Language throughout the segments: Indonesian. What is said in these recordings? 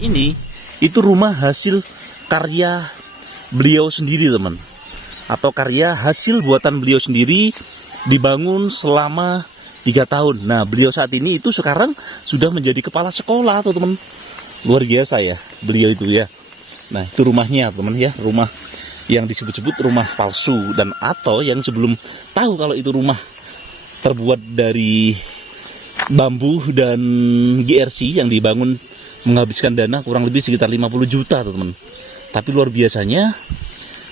Ini itu rumah hasil karya beliau sendiri, teman. Atau karya hasil buatan beliau sendiri, dibangun selama 3 tahun. Nah, beliau saat ini itu sekarang sudah menjadi kepala sekolah, teman. Luar biasa ya, beliau itu ya. Nah, itu rumahnya, teman ya, rumah yang disebut-sebut rumah palsu, dan atau yang sebelum tahu kalau itu rumah terbuat dari bambu dan GRC yang dibangun menghabiskan dana kurang lebih sekitar 50 juta, teman. Tapi luar biasanya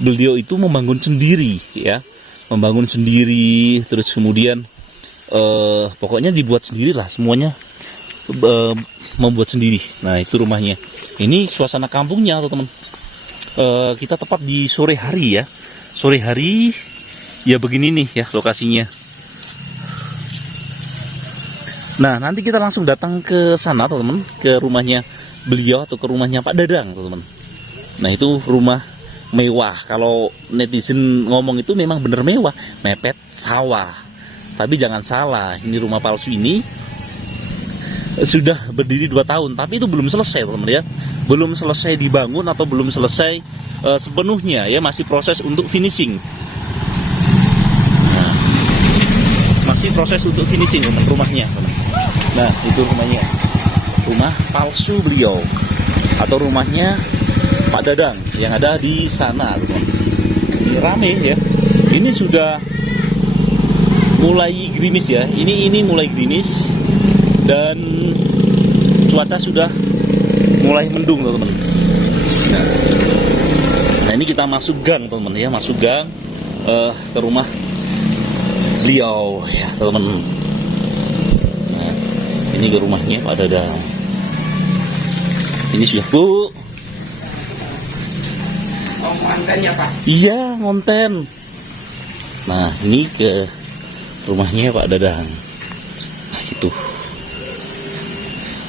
beliau itu membangun sendiri ya, membangun sendiri, terus kemudian pokoknya dibuat sendirilah semuanya, membuat sendiri. Nah, itu rumahnya. Ini suasana kampungnya, teman. Kita tepat di sore hari ya, sore hari ya, begini nih ya lokasinya. Nah, nanti kita langsung datang ke sana, teman-teman, ke rumahnya beliau atau ke rumahnya Pak Dadang, teman-teman. Nah, itu rumah mewah. Kalau netizen ngomong itu memang bener mewah, mepet sawah. Tapi jangan salah, ini rumah palsu ini sudah berdiri 2 tahun, tapi itu belum selesai, teman-teman ya. Belum selesai dibangun atau belum selesai sepenuhnya ya, masih proses untuk finishing. Nah, masih proses untuk finishing, teman, rumahnya, teman. Nah, itu rumahnya, rumah palsu beliau atau rumahnya Pak Dadang yang ada di sana, teman. Ini rame ya. Ini sudah mulai gerimis ya. Ini mulai gerimis dan cuaca sudah mulai mendung, teman. Nah, ini kita masuk gang, teman ya, masuk gang ke rumah beliau ya, teman. Ini ke rumahnya Pak Dadang. Ini sudah, Bu. Oh, ngonten ya, Pak? Iya, ngonten. Nah, ini ke rumahnya Pak Dadang. Nah, itu.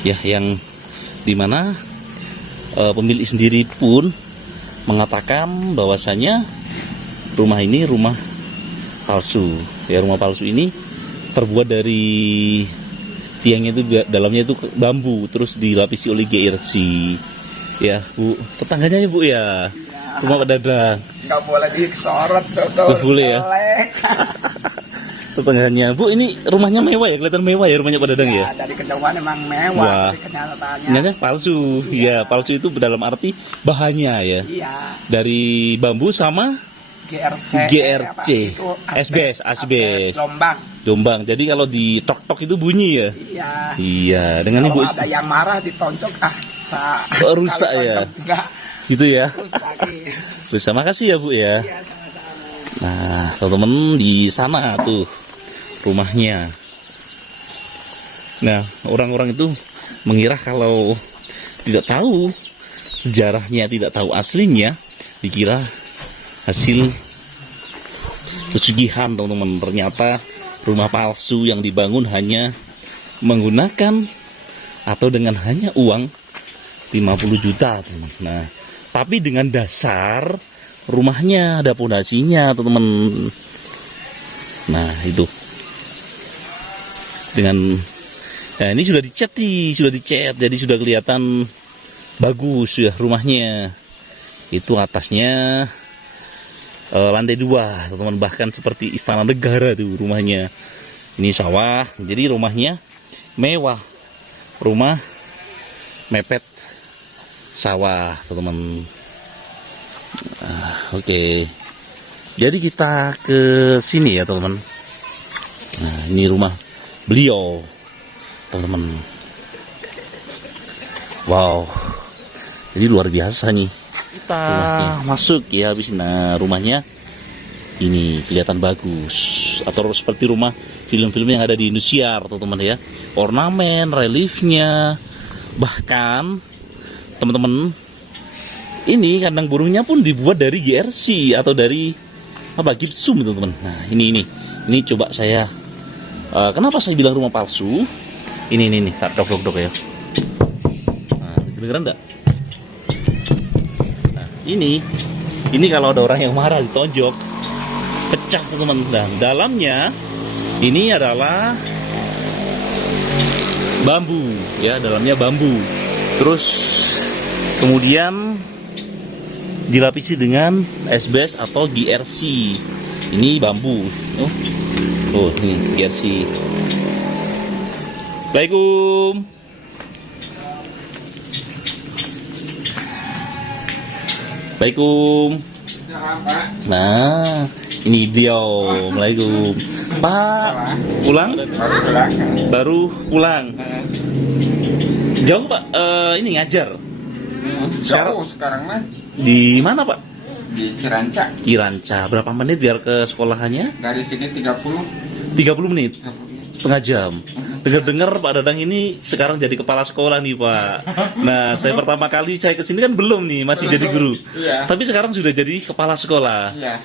Ya, yang dimana pemilik sendiri pun mengatakan bahwasanya rumah ini rumah palsu. Ya, rumah palsu ini terbuat dari tiangnya itu, dalamnya itu bambu, terus dilapisi oleh GRC ya, Bu. Tetangganya ya, Bu ya, rumah Pak Dadang. Nggak boleh disorot tuh. Nggak boleh ya. Tetangganya, Bu, ini rumahnya mewah ya, kelihatan mewah ya rumahnya Pak Dadang ya. Dari kejauhan emang mewah, wah, tapi kenyataannya ternyata palsu. Ya, palsu itu dalam arti bahannya ya. Iya. Dari bambu sama GRC, asbes, Jombang. Jadi kalau di tok-tok itu bunyi ya. Iya. Iya, dengan kalau Ibu ada yang marah ditonjok, rusak ya. Enggak. Gitu ya. Rusak. Makasih ya, Bu ya. Iya, sama-sama. Nah, teman-teman, di sana tuh rumahnya. Nah, orang-orang itu mengira kalau tidak tahu sejarahnya, tidak tahu aslinya, dikira hasil pesugihan, teman-teman. Ternyata rumah palsu yang dibangun hanya menggunakan atau dengan hanya uang 50 juta, teman. Nah, tapi dengan dasar rumahnya ada pondasinya, teman. Nah, itu dengan, nah ini sudah dicat jadi sudah kelihatan bagus ya rumahnya. Itu atasnya lantai 2, teman-teman, bahkan seperti istana negara tuh rumahnya. Ini sawah, jadi rumahnya mewah, rumah mepet sawah, teman-teman. Oke. Jadi kita ke sini ya, teman-teman. Nah, ini rumah beliau, teman-teman. Wow. Jadi luar biasa nih. Kita masuk ya habis. Nah, rumahnya ini kelihatan bagus, atau seperti rumah film-film yang ada di Indosiar, teman-teman ya. Ornamen, reliefnya, bahkan teman-teman, ini kandang burungnya pun dibuat dari GRC atau dari apa, gipsum, teman-teman. Nah, ini coba saya kenapa saya bilang rumah palsu? Ini tak dok ya. Nah, kedengeran enggak? Ini kalau ada orang yang marah ditonjok, pecah, teman-teman. Dan dalamnya ini adalah bambu ya, dalamnya bambu. Terus Kemudian dilapisi dengan SBS atau GRC. Ini bambu. Oh, ini GRC. Assalamualaikum. Assalamualaikum. Nah, ini dia. Assalamualaikum. Pak, pulang? Baru pulang. Jauh Pak, ini ngajar. Sekarang mah Di mana Pak? di Ciranca. Ciranca. Berapa menit biar ke sekolahnya? Dari sini 30 30 menit. Setengah jam. Dengar-dengar Pak Dadang ini sekarang jadi kepala sekolah nih Pak. Nah, saya pertama kali saya kesini kan belum nih, masih jadi guru. Iya. Tapi sekarang sudah jadi kepala sekolah. Iya.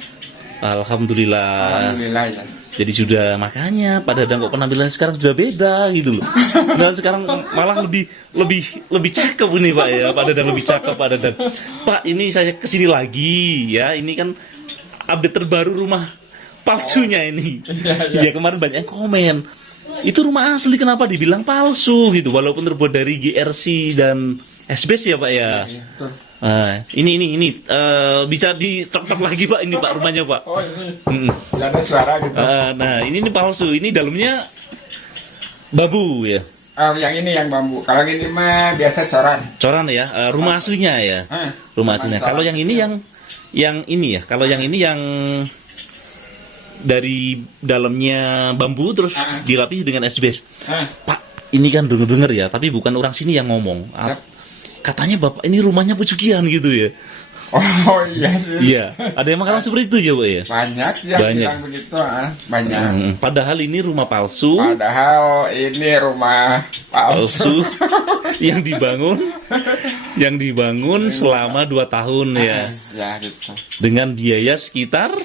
Alhamdulillah. Alhamdulillah ya. Jadi sudah, makanya Pak Dadang kok penampilan sekarang sudah beda gitu loh. Dan sekarang malah lebih cakep ini Pak ya. Pak Dadang lebih cakep Pak Dadang. Pak, ini saya kesini lagi ya. Ini kan update terbaru rumah palsunya ini. Ya kemarin banyak yang komen. Itu rumah asli kenapa dibilang palsu gitu, walaupun terbuat dari GRC dan SBS ya Pak ya. Iya, betul. Ini bisa ditok-tok lagi Pak, ini Pak rumahnya Pak. Oh, ini. Mm. Nggak ada suara gitu. Nah ini palsu, ini dalamnya bambu ya, Yang ini yang bambu. Kalau ini mah biasa coran. coran ya, rumah aslinya ya, rumah aslinya. Kalau yang ini yang ini ya, kalau yang ini yang dari dalamnya bambu terus dilapisi dengan SBS. Pak, ini kan denger-denger ya, tapi bukan orang sini yang ngomong. Katanya Bapak ini rumahnya pesugihan gitu ya. Oh iya sih. Iya, ada yang mengatakan seperti itu ya Pak ya. Banyak sih yang Banyak. bilang begitu. Banyak. Padahal ini rumah palsu. Padahal ini rumah palsu. yang dibangun selama 2 tahun ya, Ya gitu. dengan biaya sekitar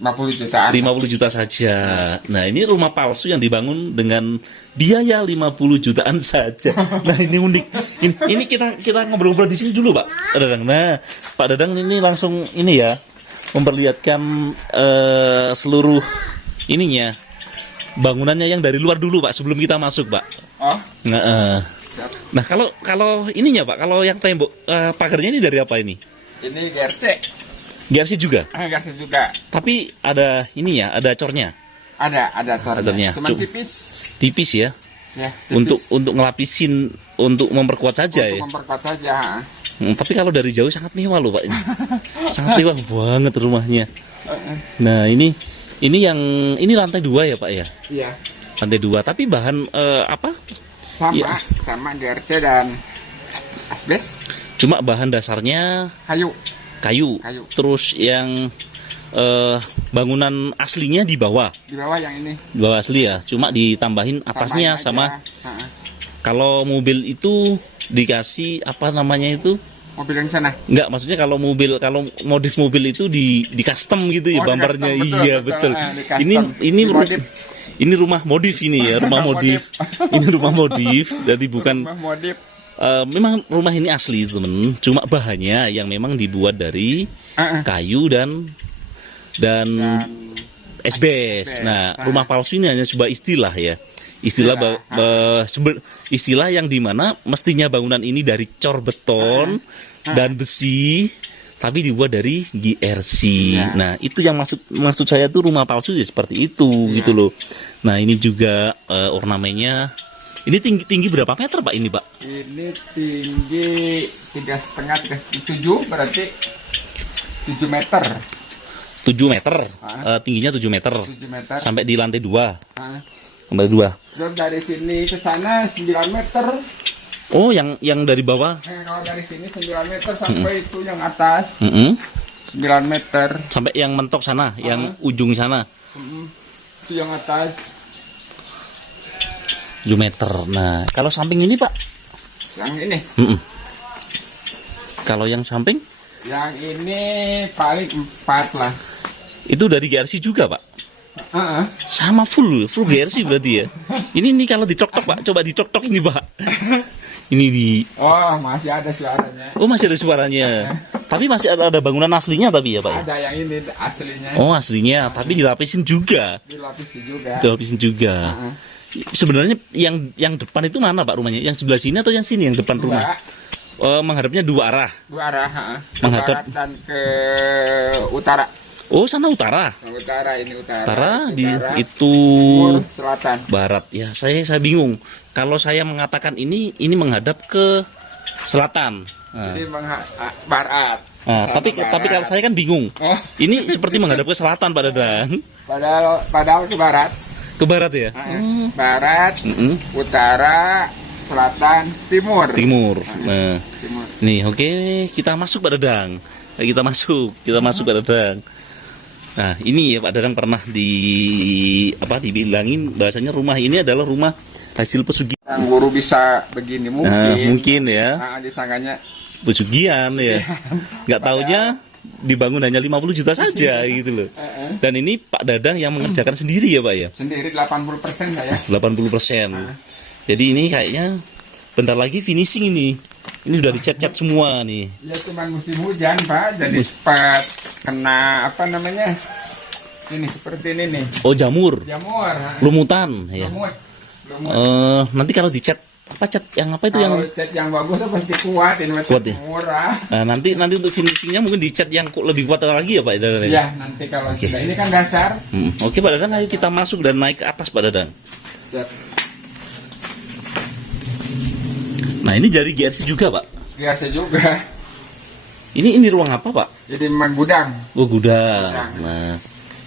50 jutaan. 50 juta saja. Nah, ini rumah palsu yang dibangun dengan biaya 50 jutaan saja. Nah, ini unik. Ini kita ngobrol-ngobrol di sini dulu, Pak Dadang. Nah, Pak Dadang ini langsung ini ya, memperlihatkan seluruh ininya, bangunannya yang dari luar dulu, Pak, sebelum kita masuk, Pak. Oh. Nah, kalau ininya, Pak, kalau yang tembok pagarnya ini dari apa ini? Ini GRC. GRC juga. GRC juga. Tapi ada ininya, ada cornya. Ada Cornya. cornya. Cuman tipis. Tipis ya. Ya, tipis. Untuk ngelapisin, untuk memperkuat saja Untuk ya. memperkuat saja. Tapi kalau dari jauh sangat mewah loh Pak. Sangat mewah banget rumahnya. Nah ini lantai 2 ya Pak ya. Iya. Lantai 2. Tapi bahan apa? Sama, Ya. sama GRC dan asbes. Cuma bahan dasarnya Kayu. kayu. Terus yang bangunan aslinya di bawah. Di bawah yang ini. Di bawah asli ya. Cuma ditambahin atasnya Tambahin sama. aja. Kalau mobil itu dikasih apa namanya itu? Mobil yang sana. Enggak, maksudnya kalau modif mobil itu di custom gitu ya, Oh, di bumpernya. custom, Iya, betul. betul. Di custom. Ini Di modif. ini rumah modif ini ya, rumah modif. Ini rumah modif. Jadi bukan Rumah modif. memang rumah ini asli, temen. Cuma bahannya yang memang dibuat dari kayu dan SBS. Nah, rumah palsu ini hanya sebuah istilah ya. Istilah yang dimana mestinya bangunan ini dari cor beton dan besi, tapi dibuat dari GRC. Nah, itu yang maksud saya tuh rumah palsu ya seperti itu gitu loh. Nah, ini juga ornamennya. Ini tinggi berapa meter Pak ini Pak? Ini tinggi 3,5 7 berarti 7 meter. 7 meter. Tingginya 7 meter. 7 meter. Sampai di lantai 2. Lantai 2. Terus dari sini ke sana 9 meter. Oh, yang dari bawah. Kalau dari sini 9 meter sampai itu yang atas 9 meter. Sampai yang mentok sana, yang ujung sana. Itu yang atas 7 meter. Nah, kalau samping ini Pak? yang ini. Kalau yang samping? Yang ini paling 4 lah. Itu dari GRC juga Pak? Sama full GRC berarti ya. Ini kalau dicok-tok Pak, coba dicok-tok ini Pak. Ini di. Oh, masih ada suaranya. Oh, masih ada suaranya. Tapi masih ada bangunan aslinya tapi ya Pak. Ada yang ini aslinya. Oh, aslinya, tapi dilapisin juga. Dilapisin juga. Sebenarnya yang depan itu mana Pak rumahnya? Yang sebelah sini atau yang sini yang depan rumah? menghadapnya dua arah. Dua arah, ke Menghadap. barat dan ke utara. Oh, sana utara. Nah, utara ini utara. Utara Itu di barat, itu timur, selatan. barat. Ya, saya bingung. Kalau saya mengatakan ini menghadap ke selatan. Nah. Jadi barat. Nah, Sana tapi barat. kalau saya kan bingung. Oh, Ini seperti menghadap ke selatan, Pak Dadang. padahal ke barat. Ke barat ya? Barat, Mm-mm. utara, selatan, timur. Timur. Nah, Timur. nih oke, kita masuk Pak Dadang. Kita masuk Pak Dadang. Nah, ini ya Pak Dadang pernah dibilangin bahasanya rumah ini adalah rumah hasil pesugihan. Yang guru bisa begini mungkin. Nah, mungkin ya. Disangkanya Pesugihan ya. Nggak taunya dibangun hanya 50 juta saja gitu loh. Dan ini Pak Dadang yang mengerjakan sendiri ya Pak ya? sendiri 80% saya. 80%. Jadi ini kayaknya bentar lagi finishing ini. Ini udah dicat-cat semua nih. Ya cuma musim hujan Pak, jadi cepat kena apa namanya? Ini seperti ini nih. Oh, jamur. Jamur. Lumutan ya. Lumut. Nanti kalau dicat apa cat yang apa itu Kalau yang cat yang bagus tuh pasti kuat, ini Kuat ya? murah. nanti untuk finishingnya mungkin dicat yang lebih kuat lagi ya Pak Dadang. Iya, nanti kalau sudah ini kan dasar. Oke Pak Dadang, ayo kita masuk dan naik ke atas Pak Dadang. Siap. Nah, ini dari GRC juga Pak. Biasa juga. Ini ruang apa Pak? Jadi memang gudang. Oh, gudang. Nah,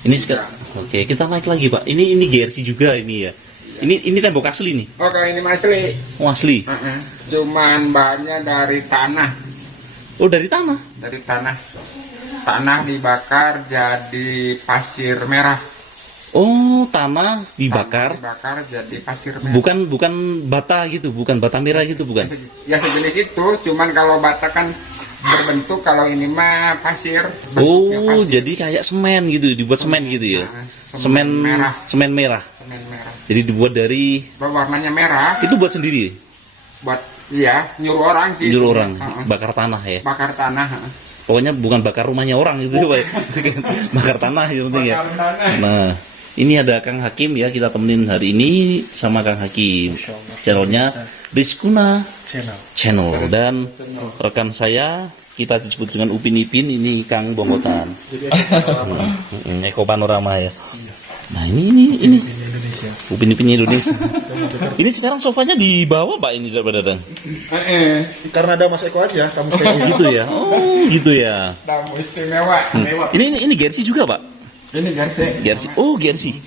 ini sekarang. Oke, kita naik lagi Pak. Ini GRC juga ini ya. Ini tembok asli nih. Oh, kalau ini asli. Oh, asli. Cuman bahannya dari tanah. Oh, dari tanah. Dari tanah. Tanah dibakar jadi pasir merah. Oh, tanah dibakar. Tanah dibakar jadi pasir merah. Bukan bata gitu, bukan bata merah gitu, bukan. Ya sejenis itu, cuman kalau bata kan berbentuk, kalau ini mah pasir. bentuknya Oh, pasir. jadi kayak semen gitu, dibuat semen gitu ya. Nah, Semen merah. Semen merah. Semen merah. Jadi dibuat dari Warnanya merah. itu buat sendiri. Buat nyuruh orang sih. Nyuruh orang Heeh. bakar tanah ya. Bakar tanah. Pokoknya bukan bakar rumahnya orang gitu Pak. Bakar tanah yang penting ya. Bakar tanah. Nah, ini ada Kang Hakim ya, kita temenin hari ini sama Kang Hakim. Channelnya Rizkuna Channel dan rekan saya kita disebut dengan Upin Ipin, ini Kang Bongkotan. Eko Panorama ya. Nah, ini Upin Ipin Indonesia. Ini sekarang sofanya di bawah Pak ini Pak Dadang. Karena ada Mas Eko aja, kamu Oh gitu ya. Oh gitu ya. Tamu istimewa. Ini Gersi juga Pak. Ini Garse. Gersi. Oh Gersi.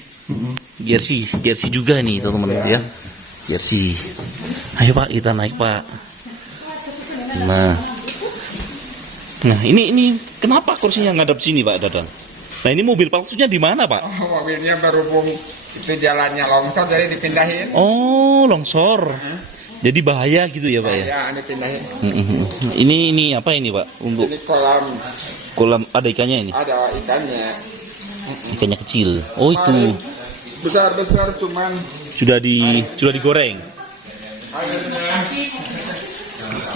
Gersi juga nih teman-teman ya. Gersi. Ayo Pak, kita naik Pak. Nah ini kenapa kursinya ngadap sini Pak Dadang? Nah ini mobil palsunya di mana Pak? Oh, mobilnya berhubung itu jalannya longsor jadi dipindahin. Oh longsor. Jadi bahaya gitu ya Pak ya? Ya, dipindahin. Ini apa ini Pak? Untuk Ini kolam ada ikannya ini? ada ikannya. Ikannya kecil. Oh itu Besar-besar cuman sudah digoreng. airnya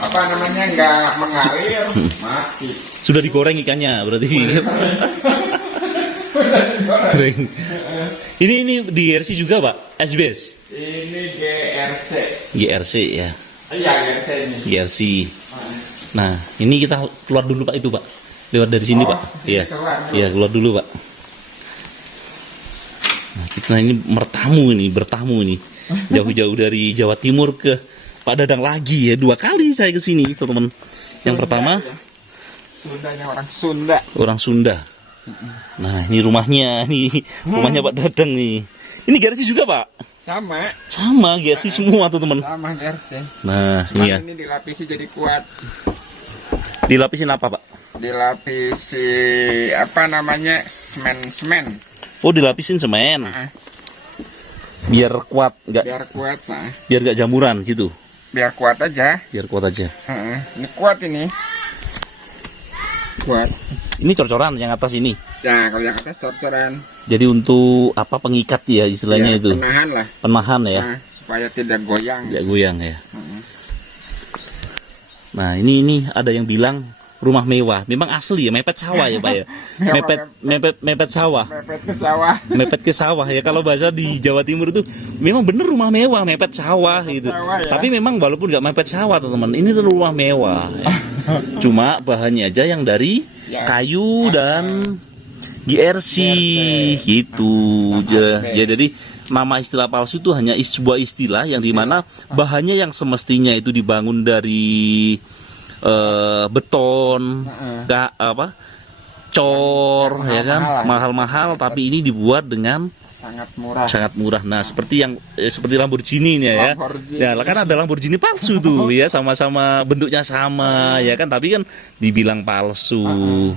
apa namanya nggak mengalir, mati. Sudah digoreng ikannya berarti. Goreng. Ini di GRC juga Pak, SBS. Ini GRC. GRC ya. Iya GRC ini. GRC. Nah ini kita keluar dulu Pak itu Pak. Lewat dari sini Oh, Pak. sini Iya. keluar dulu. Iya keluar dulu Pak. Nah kita ini bertamu ini. Jauh-jauh dari Jawa Timur ke Pak Dadang lagi ya. 2 kali saya ke sini teman-teman. Yang pertama Sundanya orang Sunda. orang Sunda. Nah ini rumahnya Pak Dadang nih. Ini GRC juga Pak. Sama GRC semua tuh teman. Sama GRC. Nah Cuman ini ya. ini dilapisi jadi kuat. Dilapisin apa Pak? Dilapisi apa namanya semen. Oh dilapisin semen. Nah, Biar kuat, biar kuat. Nah, biar nggak jamuran gitu. biar kuat aja. Biar kuat aja. Heeh. Ini kuat ini. Kuat. Ini cor-coran yang atas ini. Nah, kalau yang atas cor-coran. Jadi untuk apa pengikat ya istilahnya Ya, itu. penahan lah. Penahan ya. Nah, supaya tidak goyang. Tidak goyang ya. Heeh. Nah ini ada yang bilang rumah mewah. Memang asli ya, mepet sawah ya Pak ya. Mepet sawah. Mepet ke sawah. Mepet ke sawah ya, kalau bahasa di Jawa Timur itu memang bener rumah mewah, mepet sawah gitu. sawah, ya. Tapi memang walaupun nggak mepet sawah teman-teman, ini tuh rumah mewah. Ya. Cuma bahannya aja yang dari kayu dan GRC gitu. Jadi nama istilah palsu itu hanya sebuah istilah yang dimana bahannya yang semestinya itu dibangun dari beton, cor, ya kan, mahal-mahal, tapi ini dibuat dengan sangat murah. Nah, seperti Lamborghini ya. Ya, kan ada Lamborghini palsu tuh ya, sama-sama bentuknya sama ya kan, tapi kan dibilang palsu.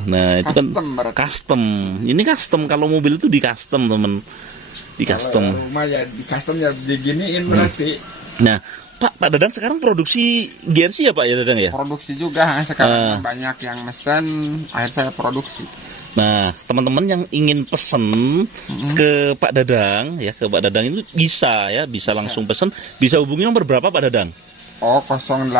Nah, itu kan custom. Ini custom, kalau mobil itu di custom, temen. Di custom. Rumah ya di custom ya diginiin berarti. Nah, Pak Dadang sekarang produksi GRC ya Pak ya Dadang ya? Produksi juga sekarang banyak yang mesen, akhirnya saya produksi. Nah, teman-teman yang ingin pesen ke Pak Dadang ya, ke Pak Dadang itu bisa ya, bisa langsung pesen, bisa hubungi nomor berapa Pak Dadang? Oh, 085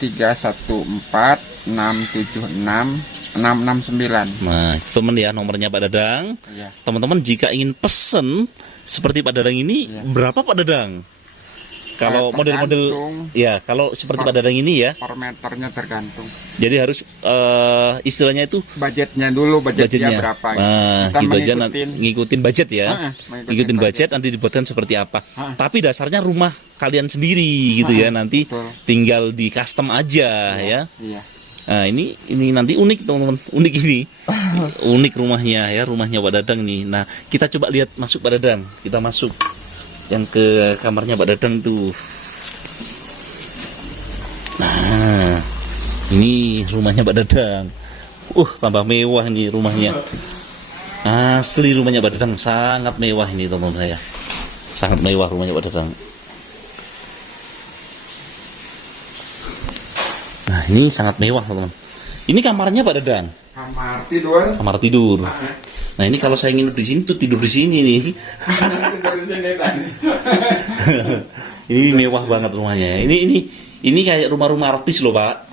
314 676 669. Nah, teman ya nomornya Pak Dadang. Iya. Teman-teman jika ingin pesen seperti Pak Dadang ini, berapa Pak Dadang? Kalau model-model ya, kalau seperti Pak Dadang ini ya, per meternya tergantung. jadi harus istilahnya itu budgetnya dulu, budgetnya berapa. Nah, gitu aja, ngikutin budget ya. Ngikutin budget, nanti dibuatkan seperti apa. Tapi dasarnya rumah kalian sendiri gitu ya, nanti tinggal di custom aja ya. Iya. Nah, ini nanti unik teman-teman, unik ini. Unik rumahnya ya, rumahnya Pak Dadang nih. Nah, kita coba lihat masuk Pak Dadang. Kita masuk yang ke kamarnya Pak Dadang tuh. Nah, ini rumahnya Pak Dadang. Tambah mewah nih rumahnya. Asli rumahnya Pak Dadang sangat mewah ini teman-teman saya. Sangat mewah rumahnya Pak Dadang. Nah, ini sangat mewah teman-teman. Ini kamarnya Pak Dadang. Kamar tidur. Kamar tidur. Nah, ini kalau saya nginep di sini tuh tidur di sini nih. Ini mewah banget rumahnya. Ini kayak rumah-rumah artis loh Pak.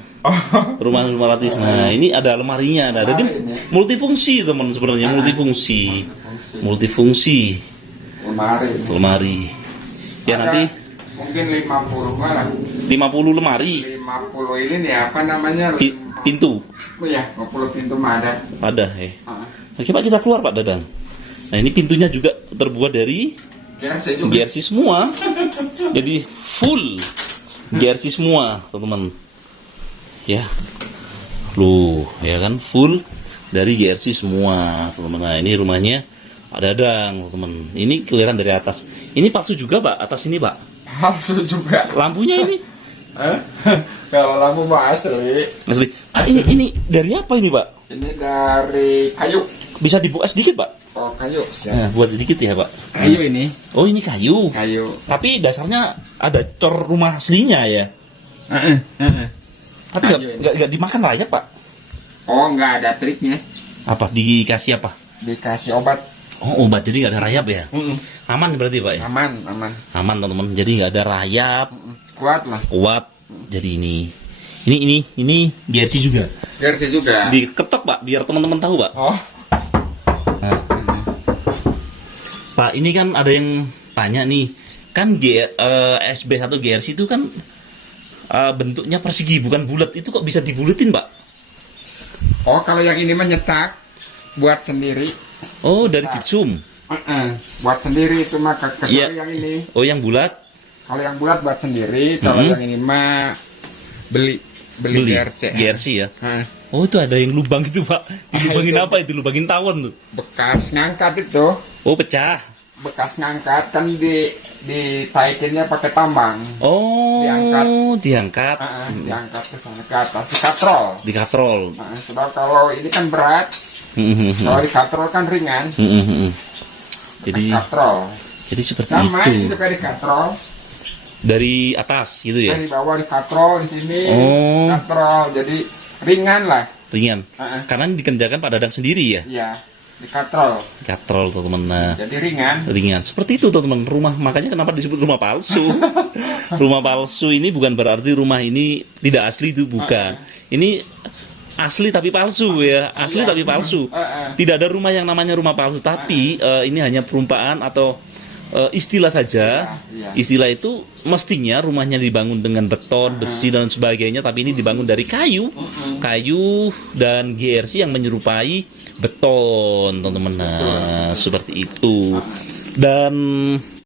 Rumah-rumah artis. Nah, ini ada lemarinya. Nah, jadi multifungsi teman sebenarnya, multifungsi. Lemari. Ya nanti mungkin 50 malah. 50 lemari. 50 ini nih apa namanya? Pintu. Oh ya, 50 pintu mah ada. Ada ya. Oke Pak, kita keluar Pak Dadang. Nah, ini pintunya juga terbuat dari GRC semua. Jadi full GRC semua, teman-teman. Ya. Loh, ya kan full dari GRC semua, teman-teman. Nah, ini rumahnya Pak Dadang, teman-teman. Ini kelihatan dari atas. Ini palsu juga, Pak, atas ini, Pak. Palsu juga. Lampunya ini. Kalau lampu mah asli. Asli. Pak, ini dari apa ini, Pak? Ini dari kayu. Bisa dibuka sedikit, Pak? Oh, kayu. Ya. Nah, buat sedikit ya, Pak. Kayu ini. Oh, ini kayu. Kayu. Tapi dasarnya ada cor rumah aslinya ya. Tapi nggak dimakan rayap, Pak? Oh, nggak ada triknya. Apa? Dikasih apa? Dikasih obat. Oh, obat, jadi nggak ada rayap ya? Aman berarti, Pak ya? Aman. Aman, teman-teman. Jadi nggak ada rayap. Kuat lah. Kuat. Jadi ini GRC juga. GRC juga. Diketok, Pak, biar teman-teman tahu, Pak. Oh. Nah. Pak, ini kan ada yang tanya nih, kan SB1 GRC itu kan bentuknya persegi, bukan bulat. Itu kok bisa dibuletin, Pak? Oh, kalau yang ini menyetak buat sendiri. Oh, dari gipsum. Buat sendiri itu mah kecuali yang ini. Oh, yang bulat? Kalau yang bulat buat sendiri, kalau yang ini mah beli GRC ya. Oh, itu ada yang lubang itu, Pak. Dilubangin apa itu? Lubangin tawon tuh. Bekas ngangkat itu. Oh, pecah. Bekas ngangkat kan ditaikinnya pakai tambang. Oh, diangkat. Diangkat ke sana ke atas, dikatrol. Sebab kalau ini kan berat. Kalau dikatrol kan ringan. Jadi seperti sama itu. Sama juga dikatrol. Dari atas gitu ya? Dari bawah dikatrol, di sini katrol, jadi ringan lah. Ringan. Karena dikerjakan Pak Dadang sendiri ya? Iya. Dikatrol. Katrol teman-teman. Nah, Jadi ringan. ringan. Seperti itu teman-teman. Rumah, makanya kenapa disebut rumah palsu. Rumah palsu ini bukan berarti rumah ini tidak asli, itu bukan. Ini asli tapi palsu ya, asli tapi palsu. Tidak ada rumah yang namanya rumah palsu, tapi ini hanya perumpamaan atau istilah saja. Istilah itu mestinya rumahnya dibangun dengan beton, besi dan sebagainya, tapi ini dibangun dari kayu dan GRC yang menyerupai beton, teman-teman. Nah, seperti itu. Dan